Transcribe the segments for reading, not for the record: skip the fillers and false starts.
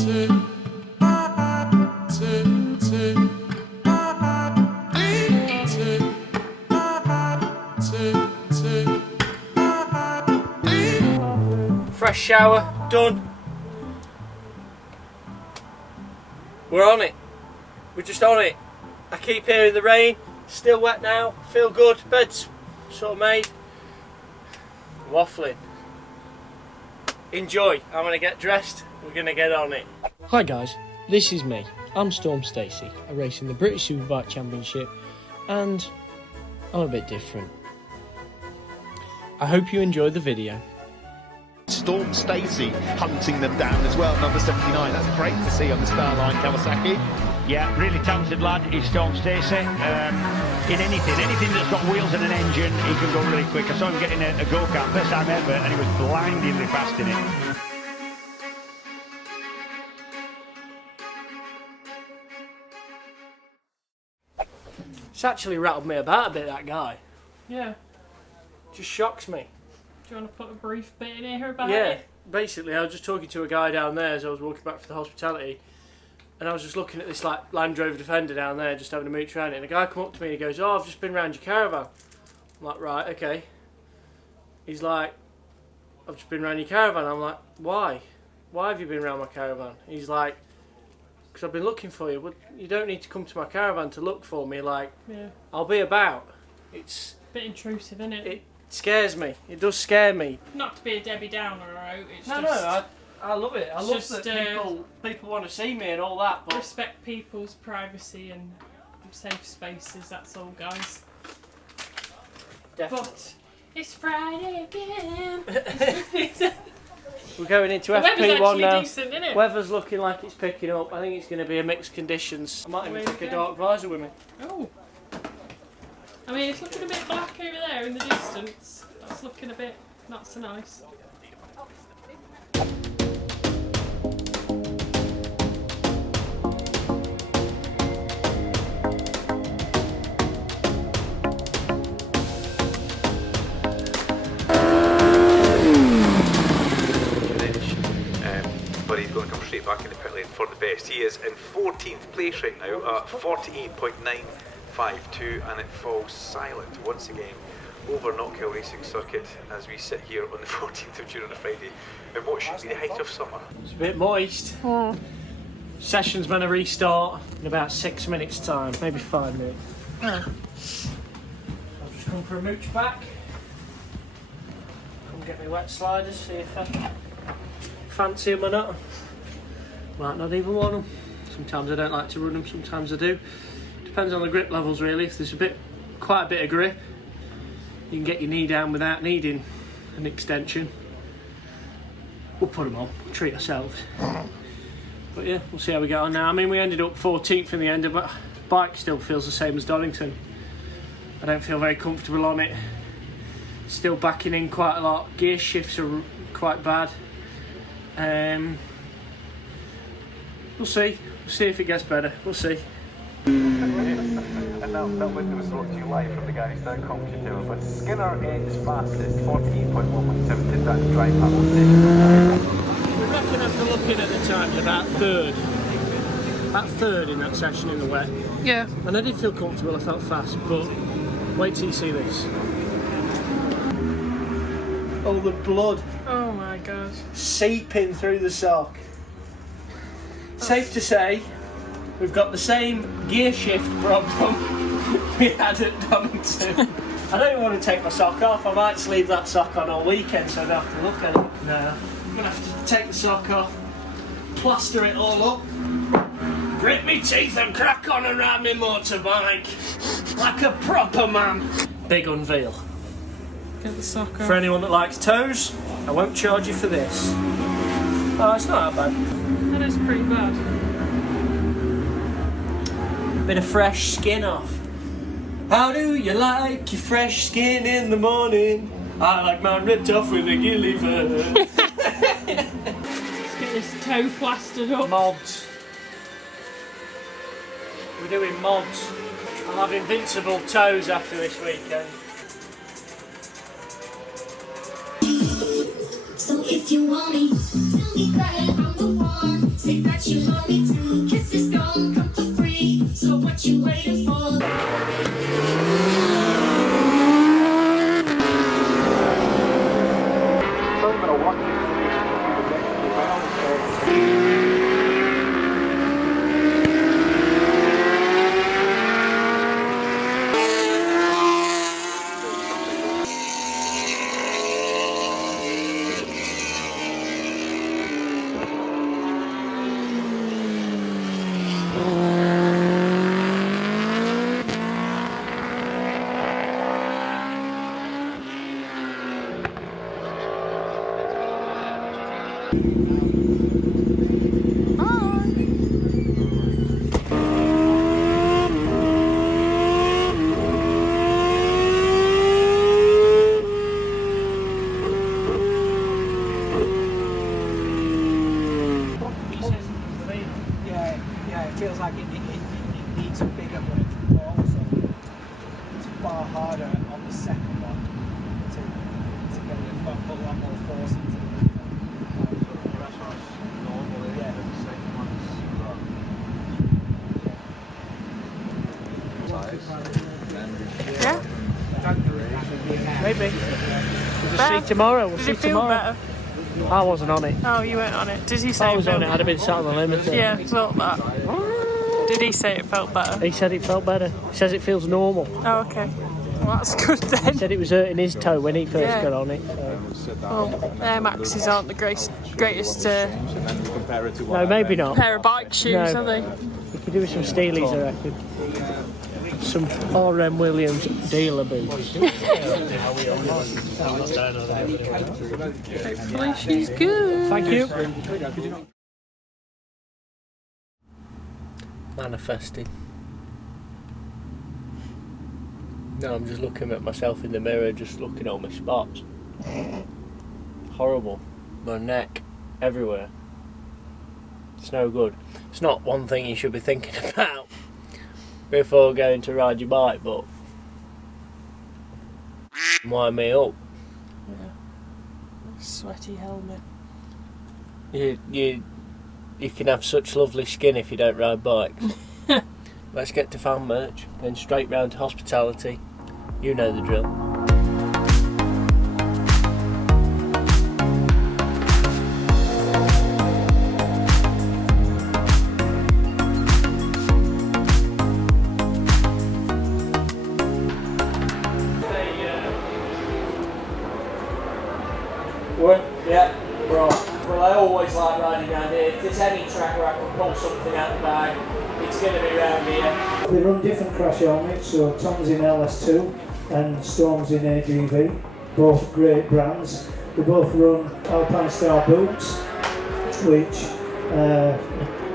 Fresh shower, done. We're on it. We're just on it. I keep hearing the rain. Still wet now. Feel good. Bed's sort of made. Waffling. Enjoy. I'm going to get dressed. We're going to get on it. Hi guys, this is me. I'm Stacey. I race in the British Superbike Championship and I'm a bit different. I hope you enjoyed the video. Stacey hunting them down as well, number 79. That's great to see on the Starline Kawasaki. Yeah, really talented lad is Stacey. In anything that's got wheels and an engine, he can go really quick. I saw him getting a go-kart first time ever, and he was blindingly fast in it. It's actually rattled me about a bit, that guy. Yeah. Just shocks me. Do you want to put a brief bit in here about it? Yeah, basically I was just talking to a guy down there as I was walking back for the hospitality, and I was just looking at this like Land Rover Defender down there, just having a mooch around it, and a guy come up to me and he goes, "Oh, I've just been round your caravan." I'm like, "Right, okay." He's like, "I've just been round your caravan." I'm like, "Why? Why have you been round my caravan?" He's like, "Because I've been looking for you." Well, you don't need to come to my caravan to look for me, like, yeah. I'll be about. It's a bit intrusive, isn't it? It scares me. It does scare me. Not to be a Debbie Downer, right? It's no, just, no, I love it. I love just, that people want to see me and all that. But respect people's privacy and safe spaces, that's all, guys. Definitely. But it's Friday again. We're going into the FP1 now. Decent, isn't it? Weather's looking like it's picking up. I think it's going to be a mixed conditions. I might even take a dark visor with me. Oh. I mean, it's looking a bit black over there in the distance. That's looking a bit not so nice. But he's going to come straight back in the pit lane for the best. He is in 14th place right now at 48.952, and it falls silent once again over Knockhill Racing Circuit as we sit here on the 14th of June on a Friday in what should be the height of summer. It's a bit moist. Session's going to restart in about 6 minutes time, maybe 5 minutes. I've just come for a mooch back. Come get my wet sliders, see if I fancy them or not. Might not even want them. Sometimes I don't like to run them, sometimes I do. Depends on the grip levels really. If there's quite a bit of grip, you can get your knee down without needing an extension. We'll put them on, we'll treat ourselves. But yeah, we'll see how we get on now. I mean, we ended up 14th in the end, but bike still feels the same as Donington. I don't feel very comfortable on it. Still backing in quite a lot. Gear shifts are quite bad. We'll see. We'll see if it gets better. We'll see. And now that window was brought to you live from the DIRTSTORE computer, but Skinner is fastest, 48.117. That's drive Hamilton. We reckon after looking at the times about third in that session in the wet. Yeah. And I did feel comfortable, I felt fast, but wait till you see this. Oh, the blood. Oh my god. Seeping through the sock. Safe to say, we've got the same gear shift problem we had at Donington. I don't even want to take my sock off. I might just leave that sock on all weekend so I don't have to look at it. No, I'm going to have to take the sock off, plaster it all up, grit me teeth and crack on and ride my motorbike like a proper man. Big unveil. Get the sock off. For anyone that likes toes, I won't charge you for this. Oh, it's not that bad. That is pretty bad. Bit of fresh skin off. How do you like your fresh skin in the morning? I like mine ripped off with a ghillie fur. Let's get this toe plastered up. Mods. We're doing mods. I'll have invincible toes after this weekend. So if you want me, only glad I'm the one. Say that you love me too. Kisses don't come for free. So what you waiting for? Yeah, it feels like it needs a bigger brake, but also it's far harder on the second one to get it, put a lot more force into it. That's what's normal, Yeah. the second one's Yeah? Maybe. We'll see tomorrow. We'll Did see it feel tomorrow. better? I wasn't on it. Oh, you weren't on it. Did he say I it was on felt it. I'd have been sat on the limited. Yeah, I thought that. Did he say it felt better? He said it felt better. He says it feels normal. Oh, okay. Well, that's good He then. said it was hurting his toe when he first Yeah. got on it. So. Well, Air Maxes aren't the greatest No, maybe not. pair of bike shoes, No. are they? You could do with some Steelies, I reckon. Some RM Williams dealer boots. Hopefully she's good. Thank you. Manifesting. No, I'm just looking at myself in the mirror, just looking at all my spots. Horrible. My neck, everywhere. It's no good. It's not one thing you should be thinking about before going to ride your bike, but wind me up. Yeah. Sweaty helmet. You can have such lovely skin if you don't ride bikes. Let's get to fan merch, then straight round to hospitality. You know the drill. Yeah, right. Well, I always like riding around here. If there's any track where I can pull something out the bag, it's going to be around here. They run different crash helmets, so Tom's in LS2 and Storm's in AGV, both great brands. They both run Alpine style boots, which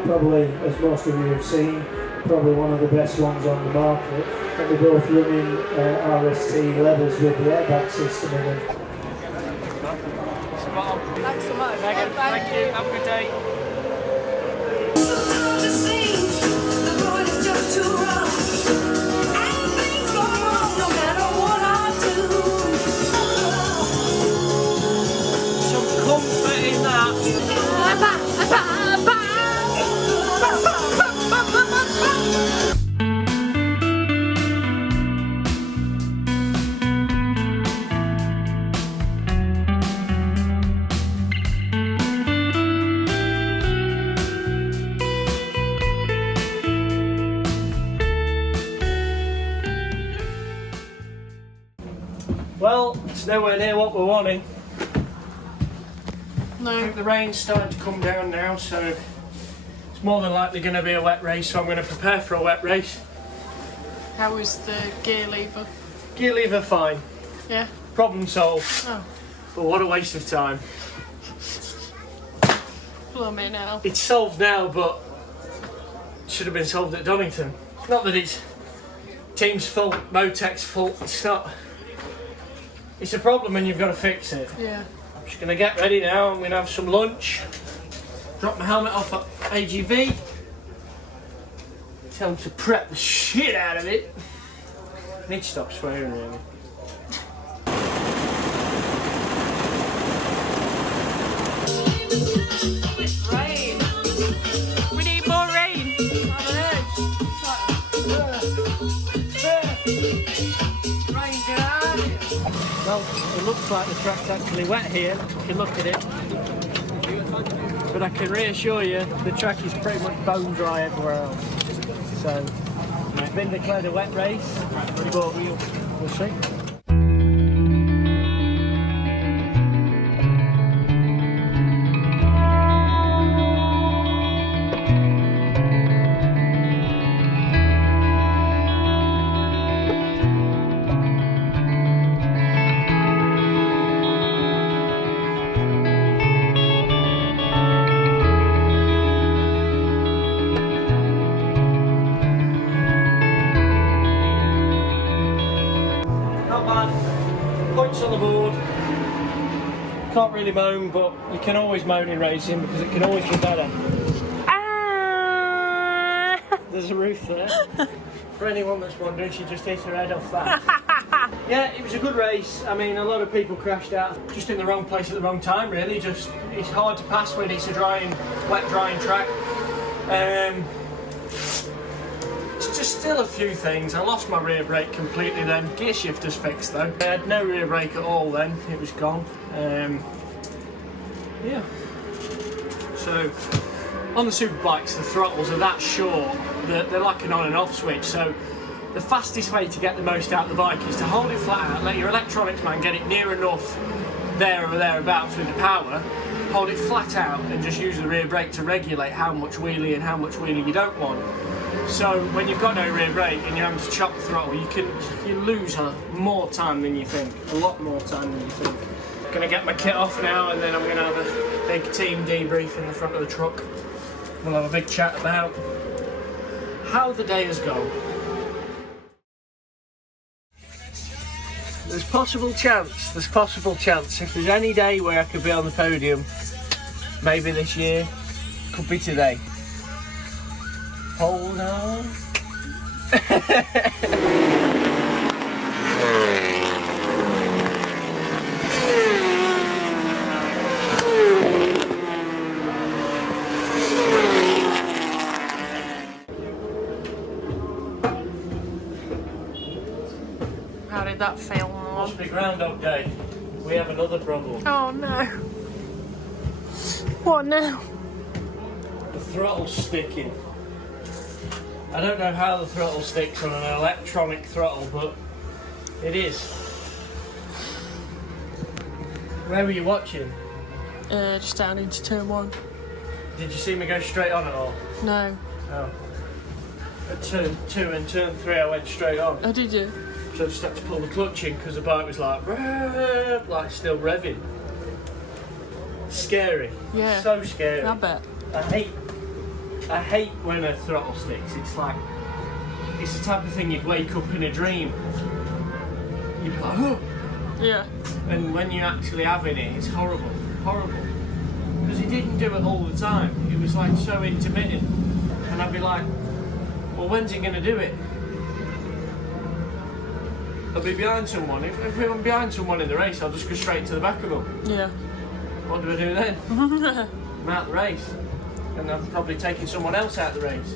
probably, as most of you have seen, probably one of the best ones on the market. And they both run in RST leathers with the airbag system in them. Thanks so much. Megan, thank you. Have a good day. Some comfort in that. Well, it's nowhere near what we're wanting. I No. think the rain's starting to come down now, so it's more than likely going to be a wet race, so I'm going to prepare for a wet race. How was the gear lever? Gear lever fine. Yeah. Problem solved. Oh, But what a waste of time. blow me now. It's solved now, but it should have been solved at Donington. Not that it's team's fault, Motec's fault, it's not. It's a problem and you've got to fix it. Yeah. I'm just going to get ready now. I'm going to have some lunch. Drop my helmet off at AGV. Tell them to prep the shit out of it. I need to stop swearing really. Thank you. Rain. We need more rain. Well, it looks like the track's actually wet here. You can look at it. But I can reassure you, the track is pretty much bone dry everywhere else. So, it's been declared a wet race, but we'll see. Points on the board. Can't really moan, but you can always moan in racing because it can always be better. There's a roof there. For anyone that's wondering, she just hit her head off that. Yeah, it was a good race. I mean, a lot of people crashed out just in the wrong place at the wrong time, really. Just, it's hard to pass when it's a wet drying track. Just still a few things. I lost my rear brake completely then. Gear shifter's fixed though. I had no rear brake at all then. It was gone. Yeah. So on the superbikes, the throttles are that short that they're like an on and off switch. So the fastest way to get the most out of the bike is to hold it flat out, let your electronics man get it near enough there or thereabouts with the power, hold it flat out and just use the rear brake to regulate how much wheelie and how much wheelie you don't want. So when you've got no rear brake and you're having to chop the throttle, you lose more time than you think, a lot more time than you think. I'm gonna get my kit off now and then I'm gonna have a big team debrief in the front of the truck. We'll have a big chat about how the day has gone. There's possible chance, if there's any day where I could be on the podium, maybe this year, could be today. Hold on. How did that feel? Must be Groundhog Day. We have another problem. Oh no. What now? The throttle's sticking. I don't know how the throttle sticks on an electronic throttle, but it is. Where were you watching? Just down into turn 1. Did you see me go straight on at all? No. Oh. At turn 2 and turn 3 I went straight on. Oh, did you? So I just had to pull the clutch in because the bike was like still revving. Scary. Yeah. So scary. I bet. I hate when a throttle sticks. It's like, it's the type of thing you'd wake up in a dream. You'd be like, oh. Yeah. And when you're actually having it, it's horrible, horrible. Because he didn't do it all the time. It was like so intermittent. And I'd be like, well, when's he going to do it? I'll be behind someone. If I'm behind someone in the race, I'll just go straight to the back of them. Yeah. What do I do then? I'm out the race. And I'm probably taking someone else out of the race.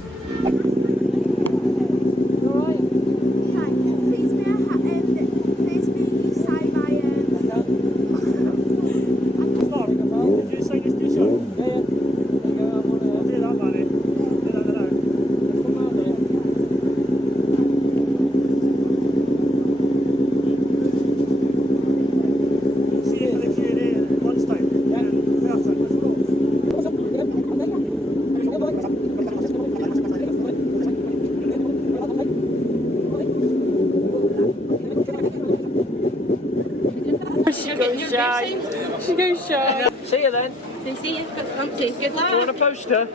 She goes shy. See you then. See you. Good luck. Do you want a poster?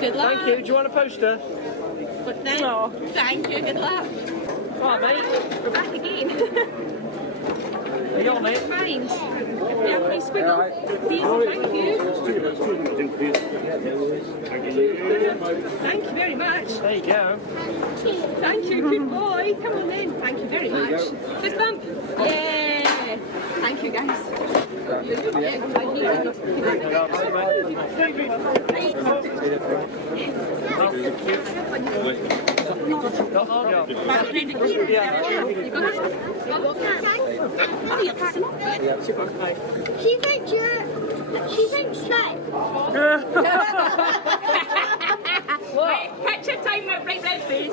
Good luck. Thank you. Do you want a poster? What then? No. Thank you. Good luck. Right, mate. We're back again. Are you on it? Fine. Yeah, please squiggle. Please, thank you. Thank you very much. There you go. Thank you. Good boy. Come on then. Thank you very much. Fist bump. Yeah. Thank you, guys. She thinks that. Wait, picture time with bright red face.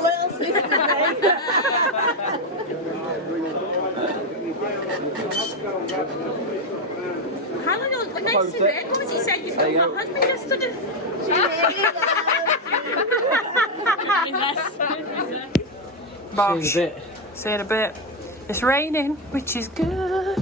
Helen, what nice to read. What was he saying? You stole my husband yesterday. See you in a bit. See you in a bit. It's raining, which is good.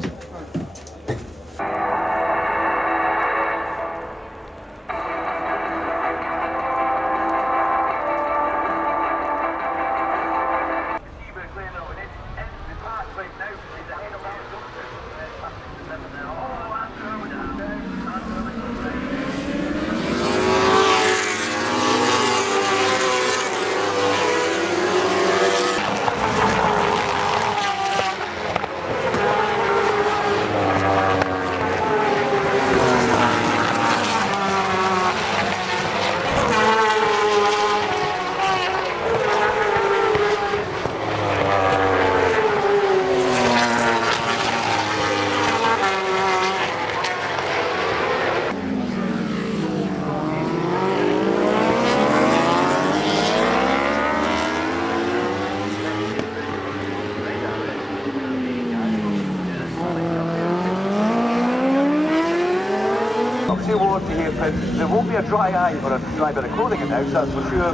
There won't be a dry eye for a dry bit of clothing in the house, that's for sure.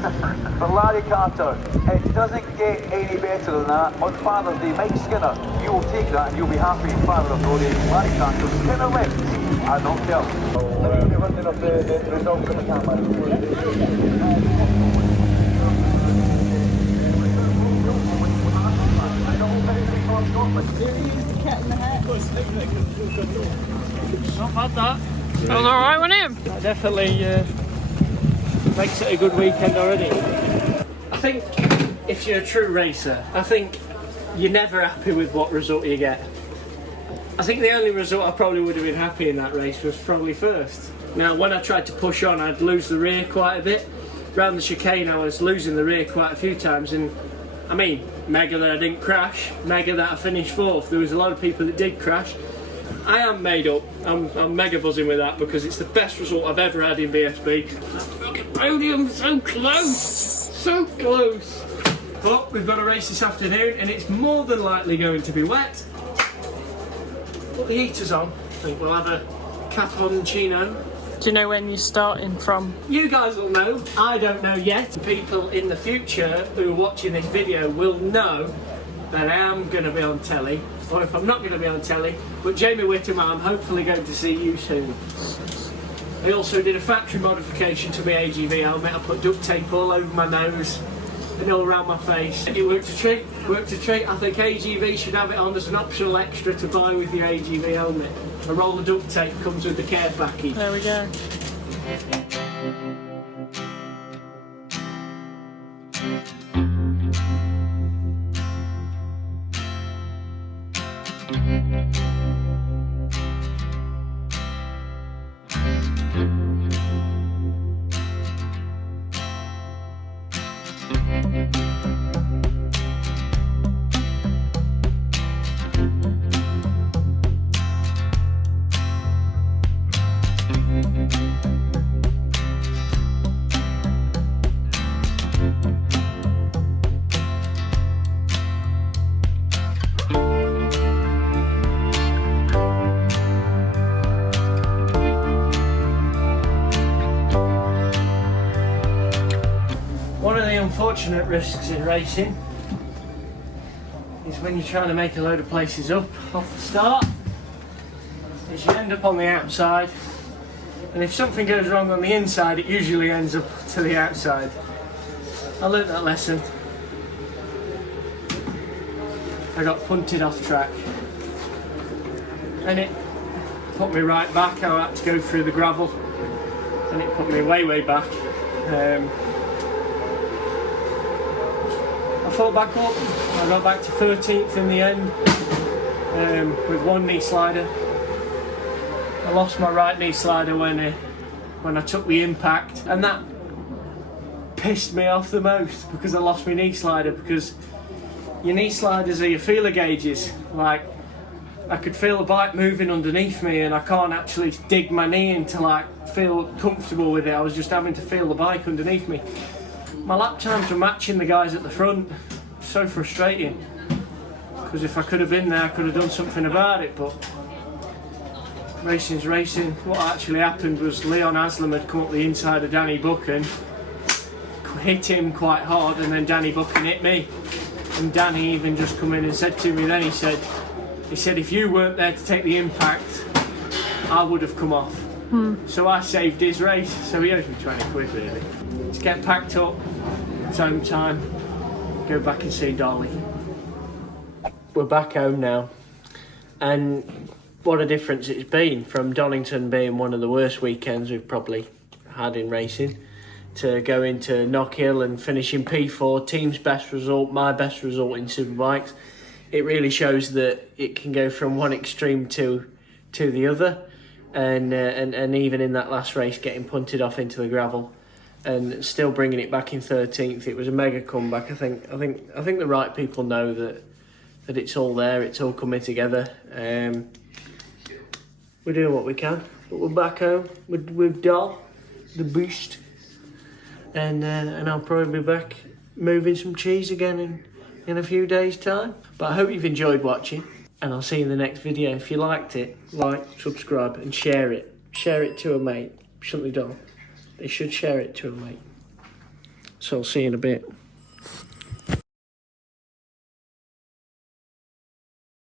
For Larry Carter, it doesn't get any better than that. On Father's Day, Mike Skinner, you will take that and you'll be happy. Father of Glory, Larry Carter, Skinner left at Knockhill. Let me be running up the results of the camera. Not bad that. That was alright, wasn't it? That definitely makes it a good weekend already. I think if you're a true racer, I think you're never happy with what result you get. I think the only result I probably would have been happy in that race was probably first. Now when I tried to push on, I'd lose the rear quite a bit. Round the chicane I was losing the rear quite a few times, and I mean, mega that I didn't crash, mega that I finished fourth. There was a lot of people that did crash. I am made up. I'm mega buzzing with that because it's the best result I've ever had in BSB. Fucking podium, so close, so close. But we've got a race this afternoon and it's more than likely going to be wet. Put the heaters on. I think we'll have a cappuccino. Do you know when you're starting from? You guys will know. I don't know yet. People in the future who are watching this video will know that I am going to be on telly, or if I'm not going to be on telly, but Jamie Whittam, I'm hopefully going to see you soon. I also did a factory modification to my AGV helmet. I put duct tape all over my nose and all around my face. It worked a treat, worked a treat. I think AGV should have it on as an optional extra to buy with your AGV helmet. A roll of duct tape comes with the care package. There we go. One of the unfortunate risks in racing is when you're trying to make a load of places up off the start, is you end up on the outside, and if something goes wrong on the inside it usually ends up to the outside. I learnt that lesson. I got punted off track and it put me right back. I had to go through the gravel and it put me way back. I fought back up, I got back to 13th in the end, with one knee slider. I lost my right knee slider when I took the impact, and that pissed me off the most because I lost my knee slider, because your knee sliders are your feeler gauges. Like, I could feel the bike moving underneath me and I can't actually dig my knee in to like feel comfortable with it. I was just having to feel the bike underneath me. My lap times were matching the guys at the front. So frustrating, because if I could have been there I could have done something about it, but racing's racing. What actually happened was Leon Haslam had come up the inside of Danny Buchan, hit him quite hard, and then Danny Buchan hit me, and Danny even just come in and said to me then, he said if you weren't there to take the impact I would have come off. So I saved his race, so he owes me 20 quid really. To get packed up, it's home time, go back and see Dolly. We're back home now, and what a difference it's been from Donington being one of the worst weekends we've probably had in racing to go into Knockhill and finishing P4, team's best result, my best result in Superbikes. It really shows that it can go from one extreme to the other, and even in that last race getting punted off into the gravel and still bringing it back in 13th. It was a mega comeback. I think the right people know that it's all there, it's all coming together. We're doing what we can, but we're back home with Doll, the beast, and I'll probably be back moving some cheese again in a few days' time. But I hope you've enjoyed watching, and I'll see you in the next video. If you liked it, like, subscribe, and share it. Share it to a mate. Shouldn't they, Doll? They should share it to a mate. So I'll see you in a bit.